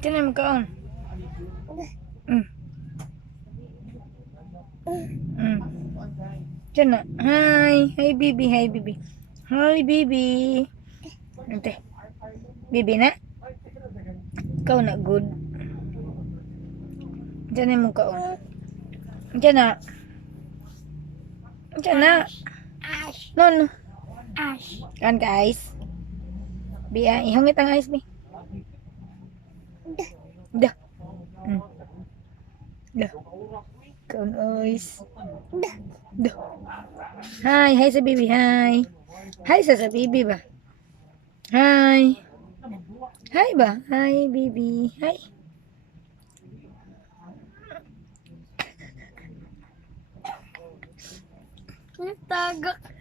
Diyan mo kaon. Mm. Mm. Diyan na. Hi. Hi, baby. Hi, baby. Hi, baby. Ante. Baby na. Ikaw na good. Diyan mo kaon. Diyan na. Diyan na. Ash. No, no. Ash. Kan guys. Biya, ihangit ang ice, bi. Dah. Dah. Kaon ice. Dah. Hi, hi sa baby, hi. Hi sa baby ba? Hi. Hi ba? Hi, baby. Hi. Tagak.